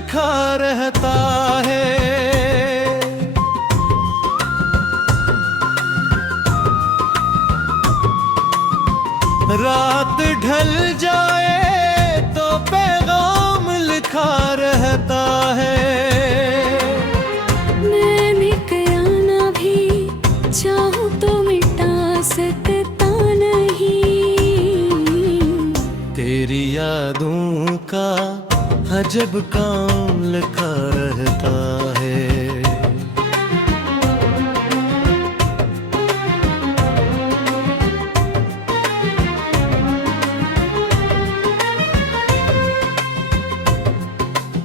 लिखा रहता है। रात ढल जाए तो पैगाम लिखा रहता है। मैं मिटाना भी चाहूं तो मिटा सकता नहीं। तेरी यादों का अजब काम लिखा रहता है।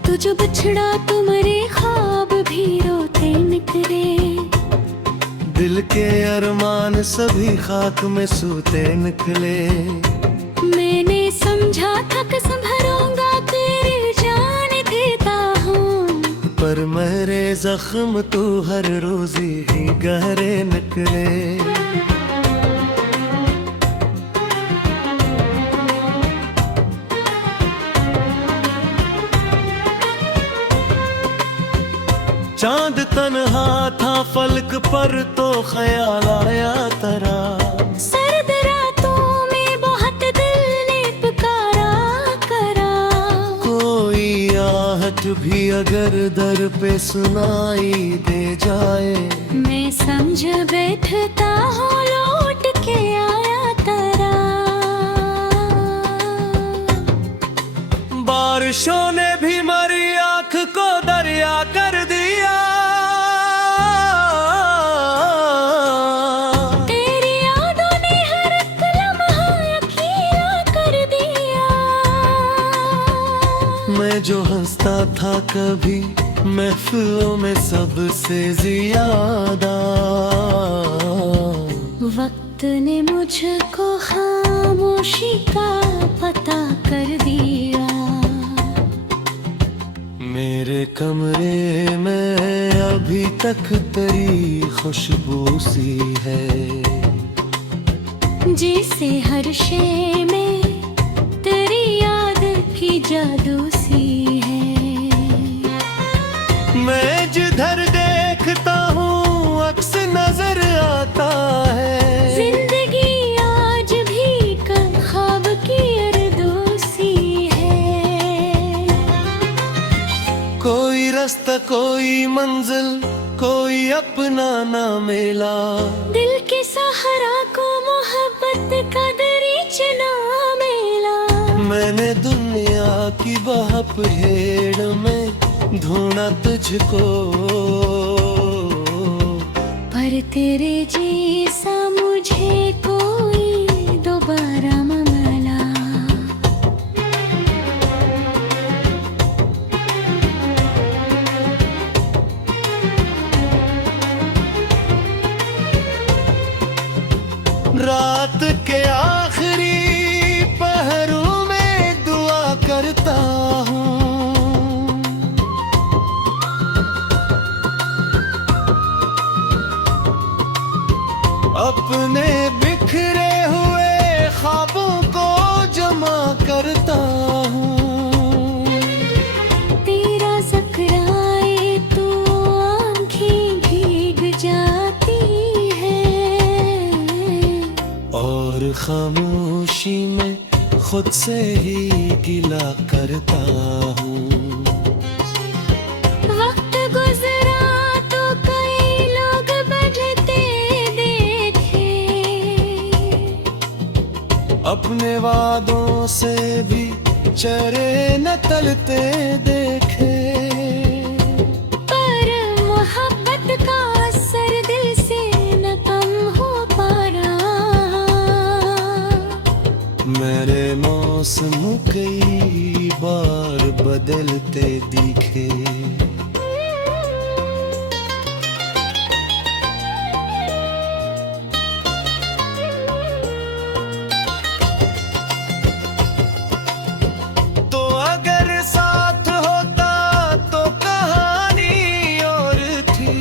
तू जो बिछड़ा तो मेरे ख्वाब भी रोते निकले। दिल के अरमान सभी खाक में सूते निकले। मैंने समझा था कि संभरूंगा तेरी जान देता हूँ, पर मेरे जख्म तो हर रोज ही गहरे निकले। चांद तन्हा था फलक पर तो ख्याल आया तेरा। सर्द रातों में बहुत दिल ने पुकारा करा। कोई आहट भी अगर दर पे सुनाई दे जाए, मैं समझ बैठता हूँ लौट के आया तेरा। बारिशों ने भी मरी आँख को दरिया कर दिया। तेरी यादों ने हर एक लम्हा अकेला कर दिया। मैं जो हंसता था कभी महफिलों में सबसे ज्यादा, वक्त ने मुझको खामोशी का पता कर दिया। मेरे कमरे में अभी तक तेरी खुशबू सी है। जैसे हर शे में तेरी याद की जादू सी है। मैं जिधर देखता हूँ अक्स नजर आता है। जिंदगी आज भी कल ख्वाब की अरदोसी है। कोई रास्ता कोई मंजिल कोई अपना ना मिला। दिल के सहारा को मोहब्बत का दरीचा ना मिला। मैंने दुनिया की बहपहेड़ में ढूंढा तुझको, पर तेरे जैसा मुझे कोई दोबारा न मिला। रात के आखिरी पहरों में दुआ करता हूँ। अपने बिखरे हुए ख्वाबों को जमा करता हूँ। तेरा ज़िक्राए तो आँखें भीग जाती है। और खामोशी में खुद से ही गिला करता हूँ। वक्त गुजरा तो कई लोग बढ़ते देखे। अपने वादों से भी चरे न तलते देखे। पर मोहब्बत का असर दिल से न कम हो पा रहा। मेरे मौसम कई बार बदलते दिखे। तो अगर साथ होता तो कहानी और थी।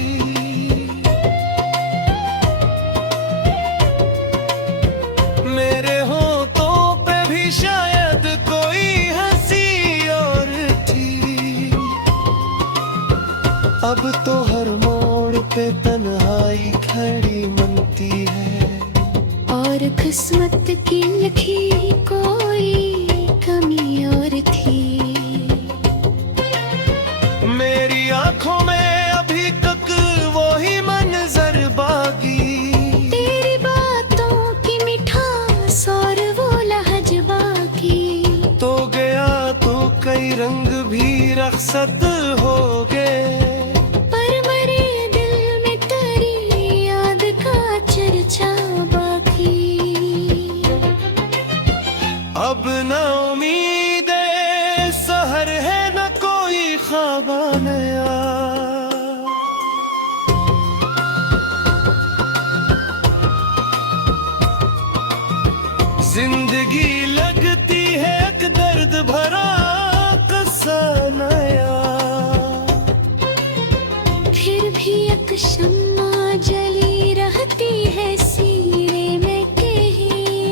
मेरे होठों पे भी शायद कोई हंसी और थी। अब तो हर मोड़ पे तन्हाई खड़ी मनती है, और किस्मत की लिखी कोई कमी और थी। मेरी आंखों में अभी तक वो ही मंजर बाकी, तेरी बातों की मिठास और वो लहज बाकी। तो गया तो कई रंग भी रखसत हो गए, पर मेरे दिल में तेरी याद का चर्चा बाकी। अब न उम्मीद सहर है न कोई ख्वाब नया। जिंदगी लगती है एक दर्द भरा किस्सा नया, फिर भी एक शम्मा जली रहती है सीने में कहीं।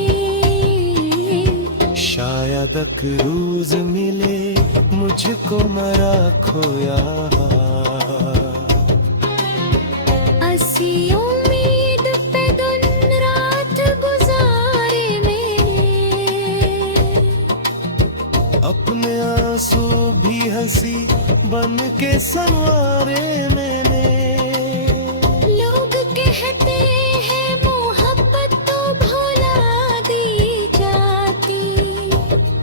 शायद एक रोज मिले मुझको मरा खोया, ऐसी उम्मीद पे दिन रात गुजारे मैंने। अपने आंसू भी हंसी बन के संवारे मैंने। लोग कहते हैं मोहब्बत तो भुला दी जाती,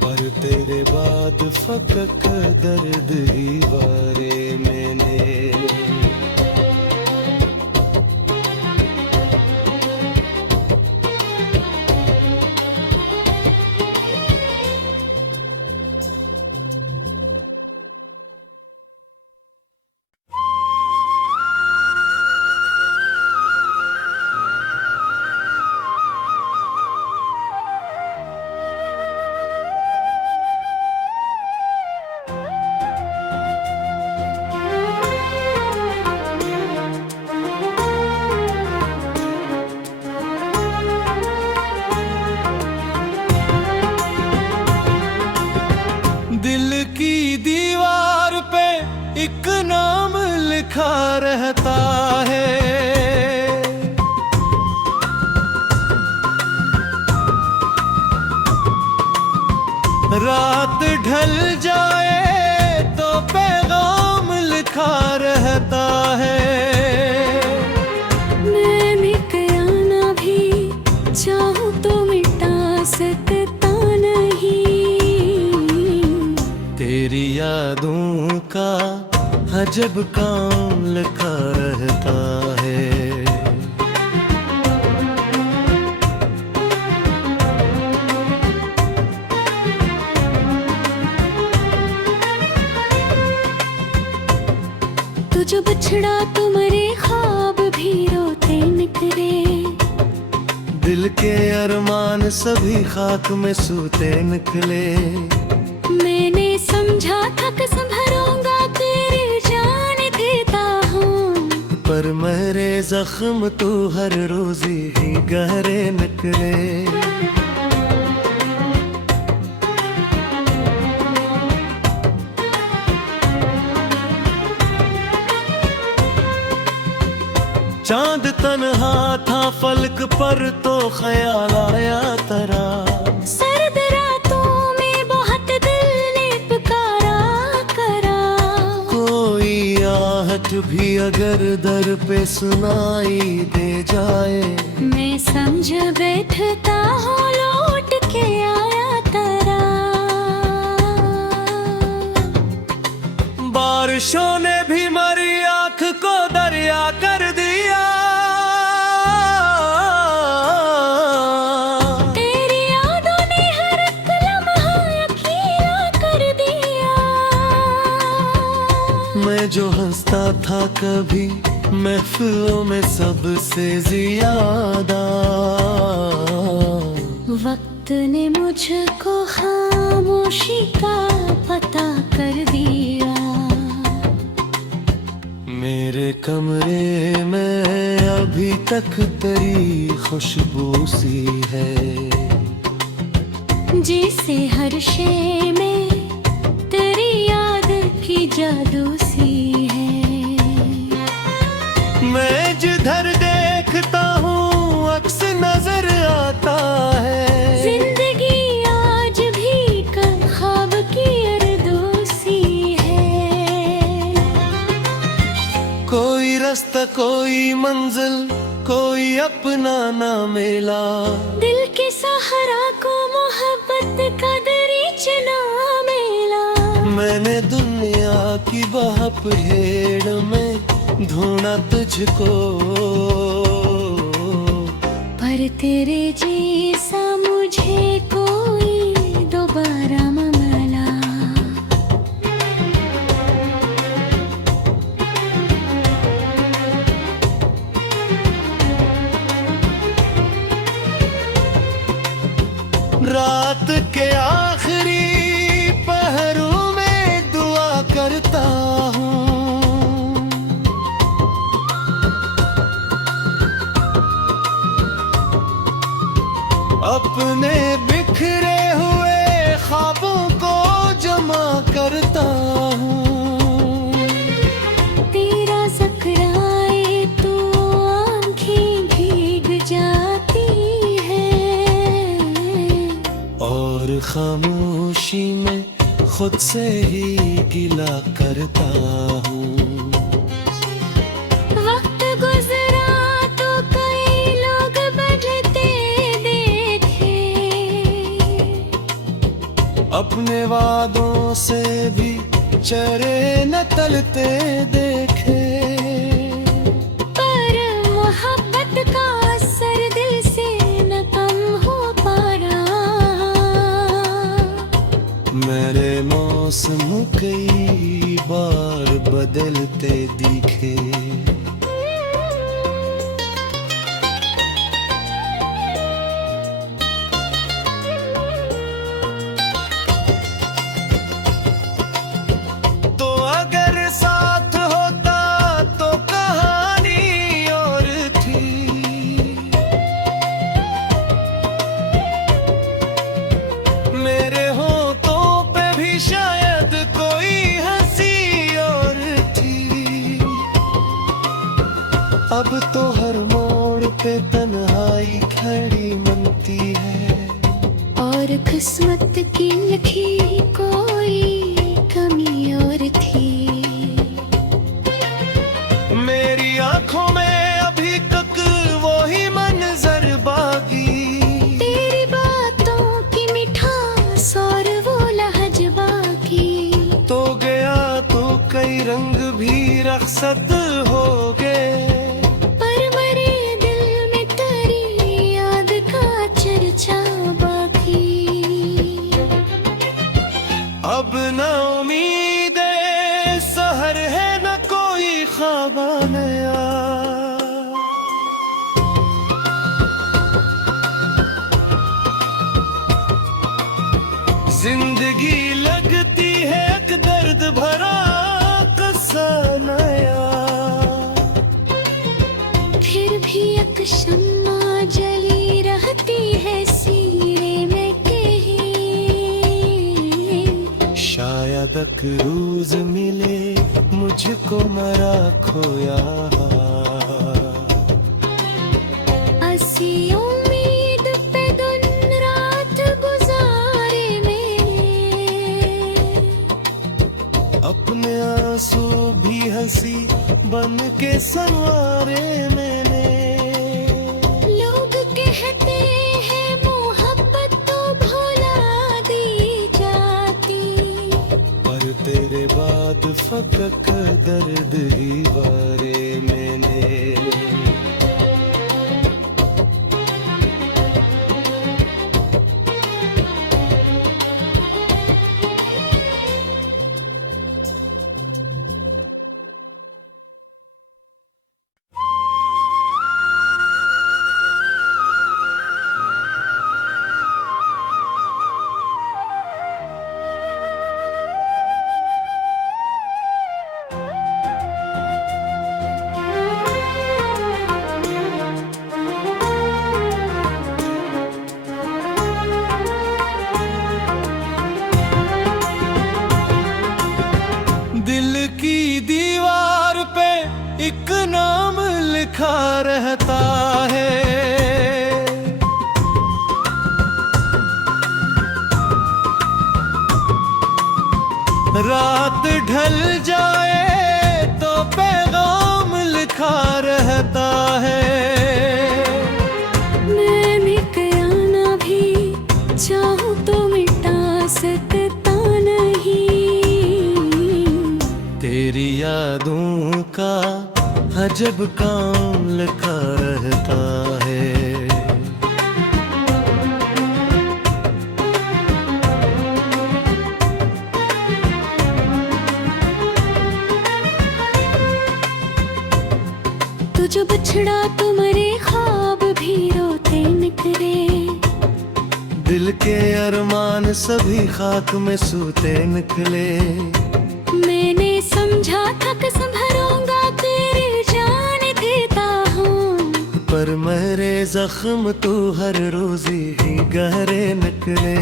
पर तेरे बाद फकक दर्द ही वारे मैंने। दिल की दीवार पे एक नाम लिखा रहता है, रात ढल जाए तो पैगाम लिखा रहता है। मैं कहना भी चाहूँ तो मिटा सकता नहीं। तेरी यादों का अजब काम लिखा रहता है। तू जो बिछड़ा तुम्हारे ख्वाब भी रोते निकले। दिल के अरमान सभी खाक में सूते निकले। मैंने समझा था कि संभरूंगा तेरी जान देता हूँ, पर मेरे जख्म तो हर रोज ही गहरे निकले। चांद तन्हा था फलक पर तो ख्याल आया तेरा। सर्द रातों में बहुत दिल ने पुकारा करा। कोई आहट भी अगर दर पे सुनाई दे जाए, मैं समझ बैठता हूँ लौट के आया तेरा। बारिशों ने भी मरी आँख को दरिया कर दिया। तेरी यादों ने हर एक लम्हा अकेला कर दिया। मैं जो हंसता था कभी महफिलों में सबसे ज्यादा, वक्त ने मुझको खामोशी का पता कर दिया। मेरे कमरे में अभी तक तेरी खुशबू सी है, जैसे हर शे में तेरी याद की जादू सी है। रास्ता कोई मंजिल कोई अपना ना मिला। दिल के सहारा को मोहब्बत का दरीच ना मिला। मैंने दुनिया की बहप हेड़ में ढूंढा तुझको, पर तेरे जैसा मुझे कोई दोबारा न मिला। रात के आखिरी पहरों में दुआ करता हूँ, अपने बिखरे हुए ख्वाबों को जमा करता हूँ। तेरा ज़िक्राए तो आँखें भीग जाती है, और खामोशी में खुद से ही गिला करता हूँ। वक्त गुजरा तो कई लोग बढ़ते देखे, अपने वादों से भी चरे न तलते देखे। पर मोहब्बत का असर दिल से न कम हो पा रहा। मेरे मौसम कई बार बदलते दिखे, तो अगर साथ होता तो कहानी और थी। मेरे होठों पे भी शायद कोई हंसी और थी। अब तो हर मोड़ पे तन्हाई खड़ी मनती है, और किस्मत की लिखी कोई कमी और थी। मेरी आंखों में अभी तक वही मंजर बाकी। तेरी बातों की मिठास और वो लहज बाकी। तो गया तो कई रंग भी रखसत हो गए, पर मेरे दिल में तेरी याद का चर्चा बाकी। अब न उम्मीद सहर है न कोई ख्वाब नया। जिंदगी लगती है एक दर्द भरा किस्सा नया। फिर भी एक शम्मा जली रहती है सीने में कहीं। शायद एक रोज मिले मुझको मरा खोया। ऐसी उम्मीद पे दिन रात गुजारे मैंने। अपने आंसू भी हंसी बन के संवारे मैंने। लोग कहते हैं मोहब्बत तो भुला दी जाती, पर तेरे बाद फकक दर्द ही वारे मैंने। दिल की दीवार पे एक नाम लिखा रहता है, रात ढल जाए तो पैगाम लिखा तेरी यादों का अजब काम लिखा रहता है। तू जो बिछड़ा तो मेरे ख्वाब भी रोते निकले। दिल के अरमान सभी खाक में सूते निकले। मैंने समझा था कि संभरूंगा तेरी जान देता हूँ, पर मेरे जख्म तू हर रोज ही गहरे निकले।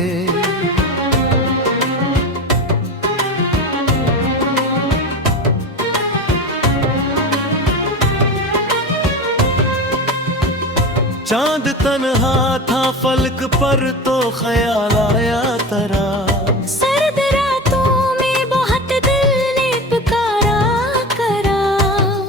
चांद तन्हा था फलक पर तो ख्याल आया तेरा। सर्द रातों में बहुत दिल ने पुकारा करा।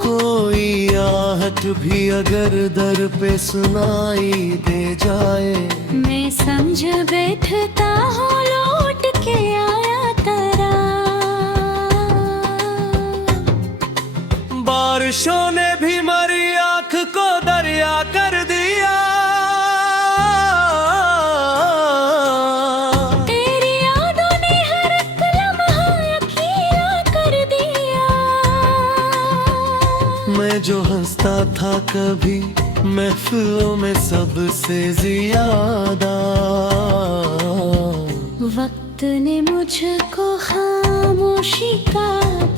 कोई आहट भी अगर दर पे सुनाई दे जाए, मैं समझ बैठता हूँ लौट के आया तेरा। बारिशों ने भी मेरी आँख को दरिया कर दिया। तेरी यादों ने हर एक लम्हा अकेला कर दिया। मैं जो हंसता था कभी महफिलों में सबसे ज्यादा, वक्त ने मुझको खामोशी का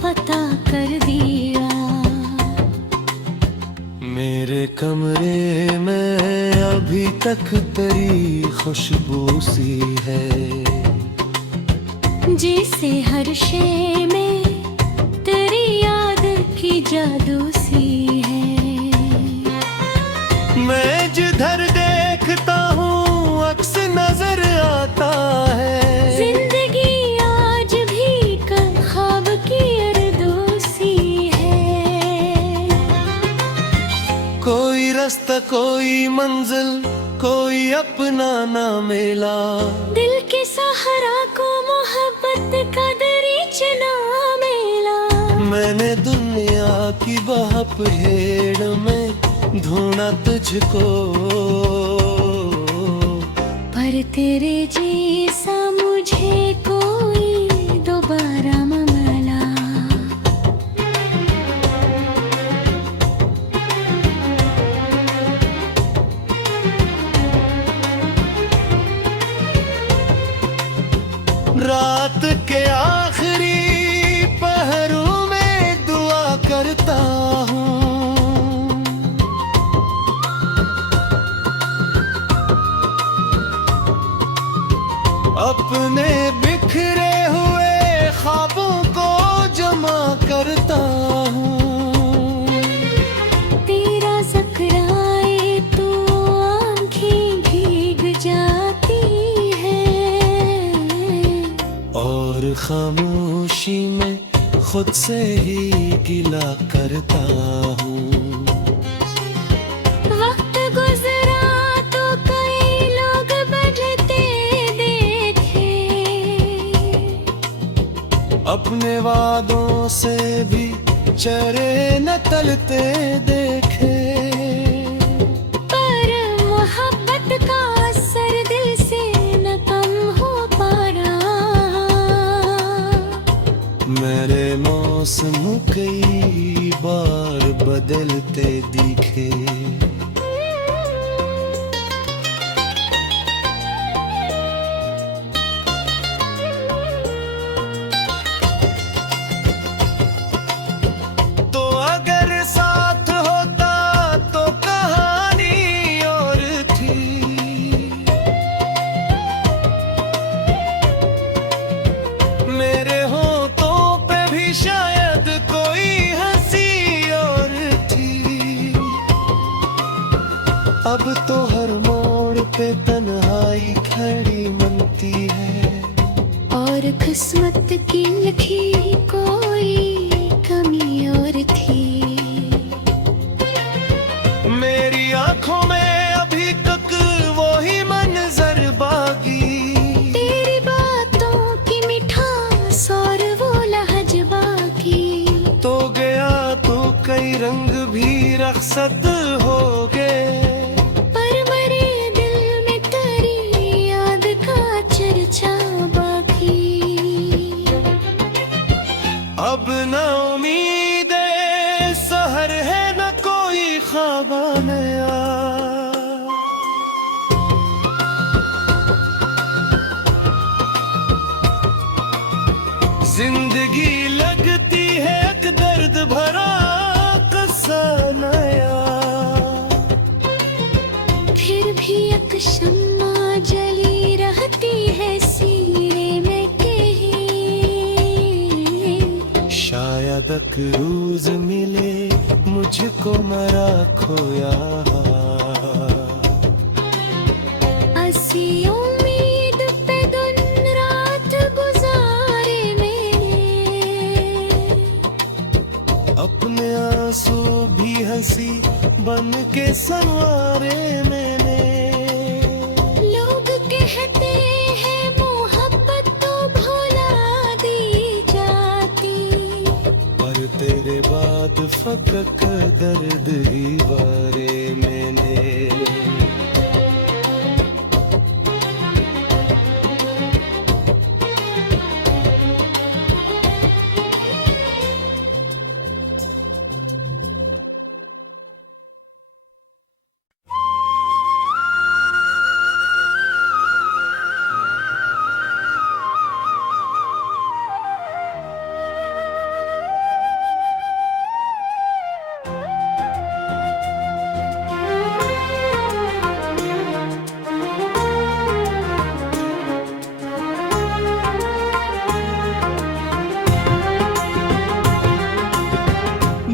पता कर दिया। मेरे कमरे में अभी तक तेरी खुशबू सी है। जैसे हर शे में तेरी याद की जादू सी है। मैं जिधर देखता हूँ अक्स नजर आता है। जिंदगी आज भी कल ख्वाब की अरदोसी है। कोई रास्ता कोई मंजिल कोई अपना ना मिला। दिल के सहारा को मोहब्बत का दरीच ना मिला। मैंने दुनिया की बहपहेड़ में ढूंढा तुझको, पर तेरे जैसा मुझे कोई दोबारा न मिला। रात के आखिरी पहरों में दुआ करता हूँ। अपने बिखरे हुए ख्वाबों को जमा करता हूँ। तेरा ज़िक्राए तो आँखें भीग जाती है, और खामोशी में खुद से ही गिला करता हूँ। वक्त गुजरा तो कई लोग बढ़ते देखे। अपने वादों से भी चरे न तलते देखे। पर मोहब्बत का असर दिल से न कम हो पा रहा। मेरे मौसम कई बार बदलते दिखे। तो अगर साथ होता तो कहानी और थी। मेरे होठों पे भी शायद कोई हंसी और थी। अब तो हर मोड़ पे तन्हाई खड़ी मनती है। और किस्मत की लिखी कोई कमी और थी। मेरी आंखों में अभी तक वही मंजर बाकी। तेरी बातों की मिठास और वो लहज बाकी। रंग भी रखसत हो गए। पर मरे दिल में तेरी याद का चर्चा बाकी। अब न उम्मीद सहर है न कोई ख्वाब नया। जिंदगी लगती है एक दर्द भरा किस्सा नया। फिर भी एक शम्मा जली रहती है सीने में कहीं। शायद एक रोज मिले मुझको मरा खोया। ऐसी उम्मीद पे दिन रात गुजारे मैंने। अपने आंसू भी हंसी बन के संवारे मैंने। लोग कहते हैं मोहब्बत तो भुला दी जाती। पर तेरे बाद फकक दर्द ही वारे मैंने।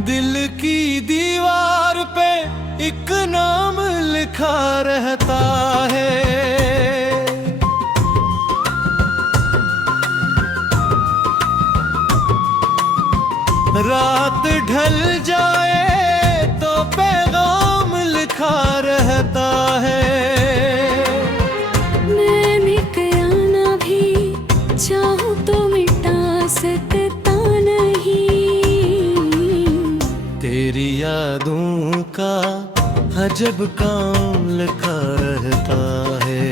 दिल की दीवार पे एक नाम लिखा रहता है। रात ढल जाए तो पैगाम लिखा रहता है। मैं मिटाना भी चाहूँ तो मिटा सकता नहीं। तेरी यादों का अजब काम लिखा रहता है।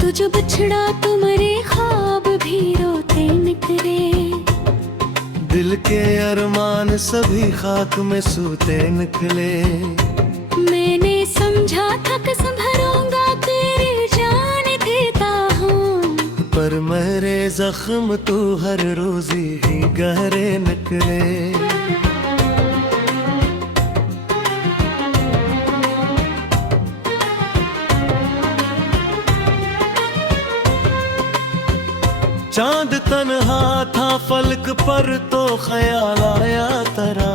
तू जो बिछड़ा तो मरे ख्वाब भी रोते निकले। दिल के अरमान सभी खाक में सूते निकले। मैंने समझा था कि संभरूंगा तेरी जान देता हूँ। पर मेरे जख्म तो हर रोज ही गहरे निकले। चांद तन्हा था फलक पर तो ख्याल आया तेरा।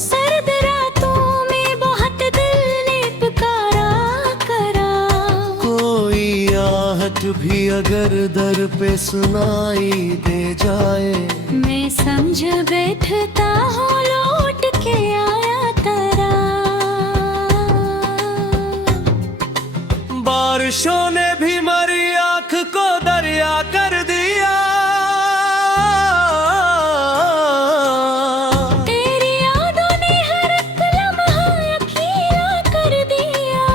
सर्द रातों में बहुत दिल ने पुकारा करा। कोई आहट भी अगर दर पे सुनाई दे जाए। मैं समझ बैठता हूँ लौट के आया तेरा। बारिशों ने भी मरी आँख को दरिया कर दिया। तेरी यादों ने हर एक लम्हा अकेला कर दिया।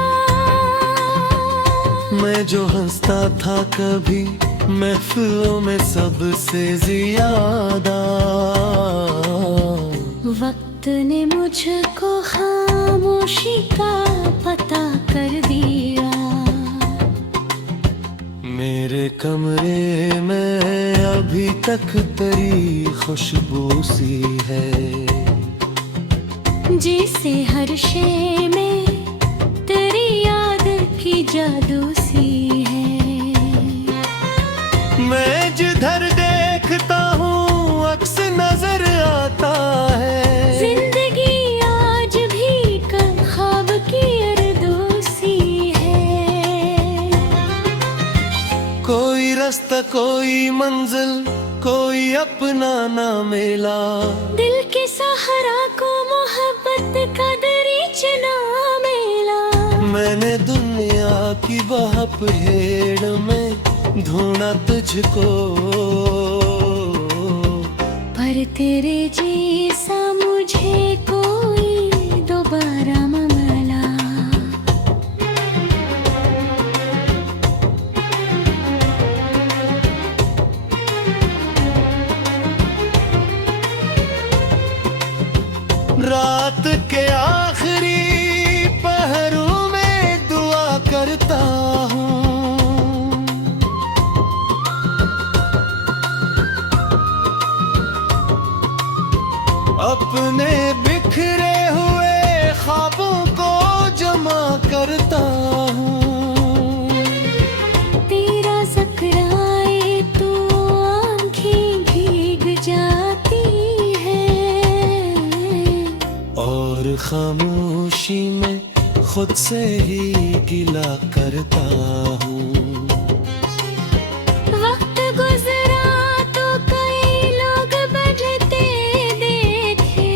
मैं जो हंसता था कभी महफिलों में सबसे ज्यादा। वक्त ने मुझको खामोशी का पता कर दिया। मेरे कमरे में अभी तक तेरी खुशबू सी है। जैसे हर शे में तेरी याद की जादू सी है। मैं जिधर देखता हूँ अक्स नजर आता है। जिंदगी आज भी कल ख्वाब की अरदोसी है। कोई रास्ता कोई मंजिल कोई अपना ना मिला। दिल के सहारा को मोहब्बत का दरीच ना मिला। मैंने दुनिया की बहप हेड़ में ढूंढा तुझको, पर तेरे जैसा मुझे कोई दोबारा न मिला। रात के आखिरी पहरों में दुआ करता हूँ, अपने बिखरे हुए ख्वाबों को जमा करता हूँ। तेरा ज़िक्राए तो आँखें भीग जाती है, और खामोशी में खुद से ही गिला करता हूँ। वक्त गुजरा तो कई लोग बढ़ते देखे,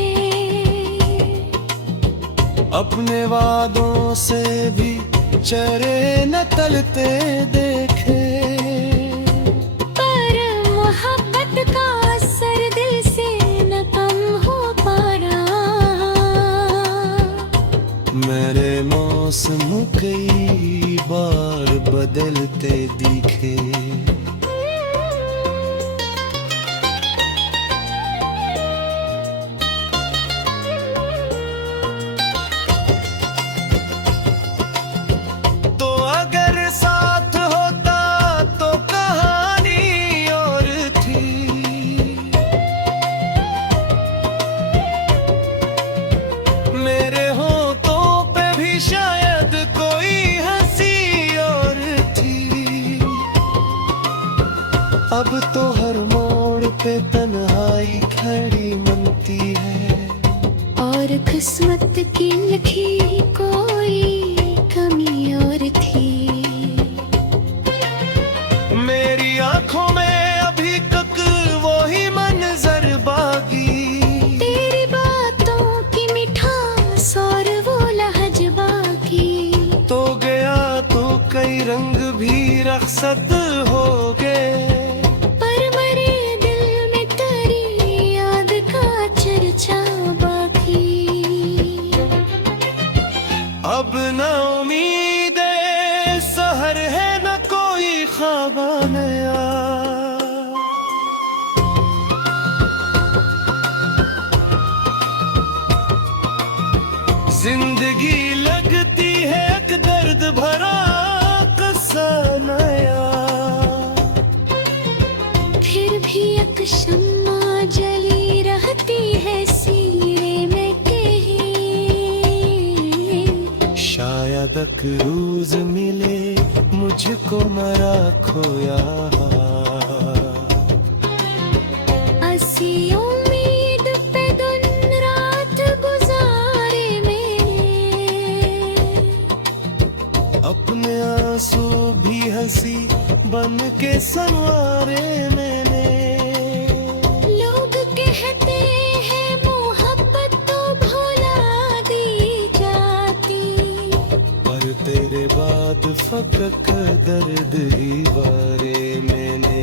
अपने वादों से भी चरे न तलते देखे, पर मोहब्बत का असर दिल से न कम हो पा रहा। मेरे मौसम कई बार बदलते दिखे, तो अगर साथ होता तो कहानी और थी। मेरे होठों पे भी शायद कोई हंसी और थी। अब तो हर मोड़ पे तन्हाई खड़ी मनती है, और किस्मत की लिखी कोई कमी और थी। मेरी आंखों में अभी तक वो ही मंजर बाकी, तेरी बातों की मिठास और वो लहज बाकी। तो गया तो कई रंग भी रखसत हो गए, पर मेरे दिल में तेरी याद का चर्चा बाकी। अब न उम्मीद सहर है न कोई ख्वाब नया। जिंदगी लगती है एक दर्द भरा किस्सा नया, फिर भी एक शम्मा जली रहती है सीने में कहीं। शायद एक रोज मिले मुझको मरा खोया, ऐसी उम्मीद पे दिन रात गुजारे मैंने, अपने आंसू भी हंसी बन के संवारे मैंने। लोग कहते हैं मोहब्बत तो भुला दी जाती, पर तेरे बाद फकक दर्द ही बारे मैंने।